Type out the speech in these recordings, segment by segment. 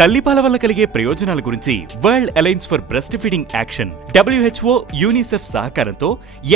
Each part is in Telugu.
తల్లిపాల వల్ల కలిగే ప్రయోజనాల గురించి world alliance for breast feeding action WHO UNICEF సహకారంతో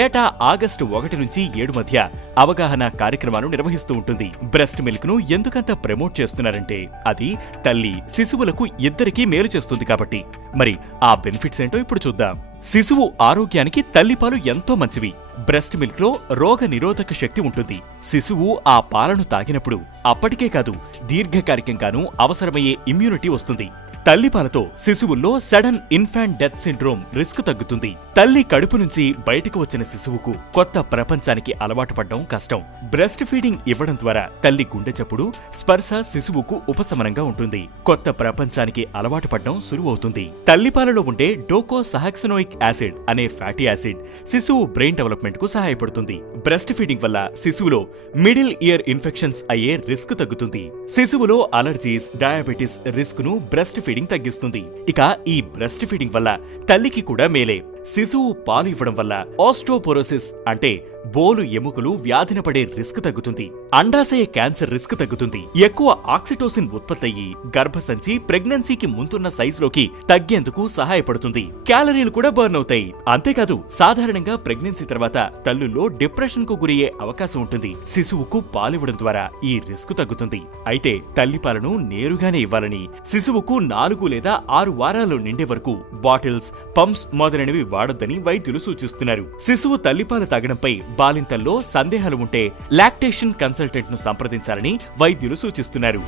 ఏటా ఆగస్టు 1 నుంచి 7 మధ్య అవగాహన కార్యక్రమాలు నిర్వహిస్తూ ఉంటుంది. బ్రెస్ట్ మిల్క్ ను ఎందుకంత ప్రమోట్ చేస్తున్నారంటే అది తల్లి శిశువులకు ఇద్దరికీ మేలు చేస్తుంది కాబట్టి. మరి ఆ బెనిఫిట్స్ ఏంటో ఇప్పుడు చూద్దాం. శిశువు ఆరోగ్యానికి తల్లిపాలు ఎంతో మంచివి. బ్రెస్ట్ మిల్క్ లో రోగ నిరోధక శక్తి ఉంటుంది. శిశువు ఆ పాలను తాగినప్పుడు అప్పటికే కాదు దీర్ఘకాలికంగానూ అవసరమయ్యే ఇమ్యూనిటీ వస్తుంది. తల్లిపాలతో శిశువుల్లో sudden infant death syndrome risk తగ్గుతుంది. తల్లి కడుపు నుంచి బయటకు వచ్చిన శిశువుకు కొత్త ప్రపంచానికి అలవాటు పడడం కష్టం. బ్రెస్ట్ ఫీడింగ్ ఇవ్వడం ద్వారా తల్లి గుండె చప్పుడు, స్పర్శ శిశువుకు ఉపశమనంగా ఉంటుంది. కొత్త ప్రపంచానికి అలవాటు పడడం సులువవుతుంది. తల్లిపాలలో ఉండే డోకోసహాక్సినోయిక్ యాసిడ్ అనే ఫ్యాటీ యాసిడ్ శిశువు బ్రెయిన్ డెవలప్మెంట్ కు సహాయపడుతుంది. బ్రెస్ట్ ఫీడింగ్ వల్ల శిశువులో మిడిల్ ఇయర్ ఇన్ఫెక్షన్స్ అయ్యే రిస్క్ తగ్గుతుంది. శిశువులో అలర్జీస్, డయాబెటిస్ రిస్క్ ను బ్రెస్ట్ ఫీడింగ్ తగ్గిస్తుంది. ఇక ఈ బ్రెస్ట్ ఫీడింగ్ వల్ల తల్లికి కూడా మేలే. శిశువు పాలు ఇవ్వడం వల్ల ఆస్ట్రోపోరోసిస్ అంటే బోలు ఎముకలు వ్యాధిన పడే రిస్క్ తగ్గుతుంది. అండాశయ క్యాన్సర్ రిస్క్ తగ్గుతుంది. ఎక్కువ ఆక్సిటోసిన్ ఉత్పత్తి అయ్యి గర్భసంచి ప్రెగ్నెన్సీకి ముందున్న సైజులోకి తగ్గేందుకు సహాయపడుతుంది. క్యాలరీలు కూడా బర్న్ అవుతాయి. అంతేకాదు సాధారణంగా ప్రెగ్నెన్సీ తర్వాత తల్లుల్లో డిప్రెషన్ కు గురయ్యే అవకాశం ఉంటుంది. శిశువుకు పాలివ్వడం ద్వారా ఈ రిస్క్ తగ్గుతుంది. అయితే తల్లిపాలను నేరుగానే ఇవ్వాలని, శిశువుకు 4 లేదా 6 వారాలు నిండే వరకు బాటిల్స్, పంప్స్ మొదలైనవి వాడొద్దని వైద్యులు సూచిస్తున్నారు. శిశువు తల్లిపాలు తాగడంపై బాలింతల్లో సందేహాలు ఉంటే లాక్టేషన్ కన్సల్టెంట్ ను సంప్రదించాలని వైద్యులు సూచిస్తున్నారు.